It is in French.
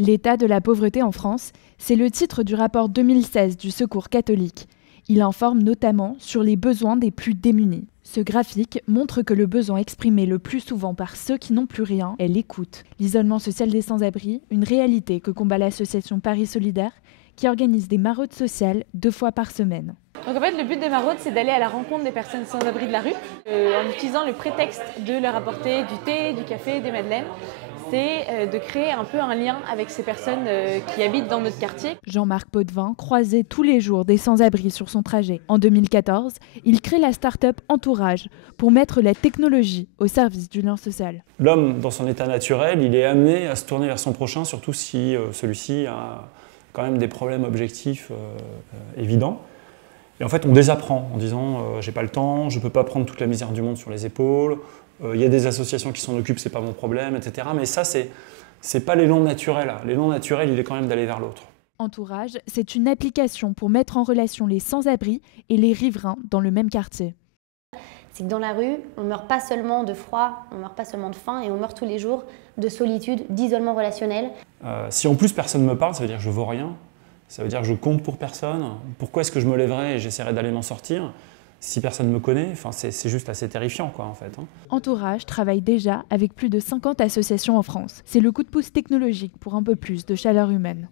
L'état de la pauvreté en France, c'est le titre du rapport 2016 du Secours catholique. Il informe notamment sur les besoins des plus démunis. Ce graphique montre que le besoin exprimé le plus souvent par ceux qui n'ont plus rien est l'écoute. L'isolement social des sans-abri, une réalité que combat l'association Paris Solidaire, qui organise des maraudes sociales 2 fois par semaine. Donc en fait, le but des maraudes, c'est d'aller à la rencontre des personnes sans abri de la rue, en utilisant le prétexte de leur apporter du thé, du café, des madeleines. C'est de créer un peu un lien avec ces personnes qui habitent dans notre quartier. Jean-Marc Potvin croisait tous les jours des sans-abri sur son trajet. En 2014, il crée la start-up Entourage pour mettre la technologie au service du lien social. L'homme, dans son état naturel, il est amené à se tourner vers son prochain, surtout si celui-ci a quand même des problèmes objectifs évidents. Et en fait, on désapprend en disant j'ai pas le temps, je peux pas prendre toute la misère du monde sur les épaules. Il y a des associations qui s'en occupent, c'est pas mon problème, etc. Mais ça, c'est pas l'élan naturel. L'élan naturel, il est quand même d'aller vers l'autre. Entourage, c'est une application pour mettre en relation les sans-abri et les riverains dans le même quartier. C'est que dans la rue, on ne meurt pas seulement de froid, on ne meurt pas seulement de faim, et on meurt tous les jours de solitude, d'isolement relationnel. Si en plus personne ne me parle, ça veut dire que je vaux rien, ça veut dire que je compte pour personne. Pourquoi est-ce que je me lèverais et j'essaierais d'aller m'en sortir si personne ne me connaît? Enfin, c'est juste assez terrifiant, quoi, en fait. Entourage travaille déjà avec plus de 50 associations en France. C'est le coup de pouce technologique pour un peu plus de chaleur humaine.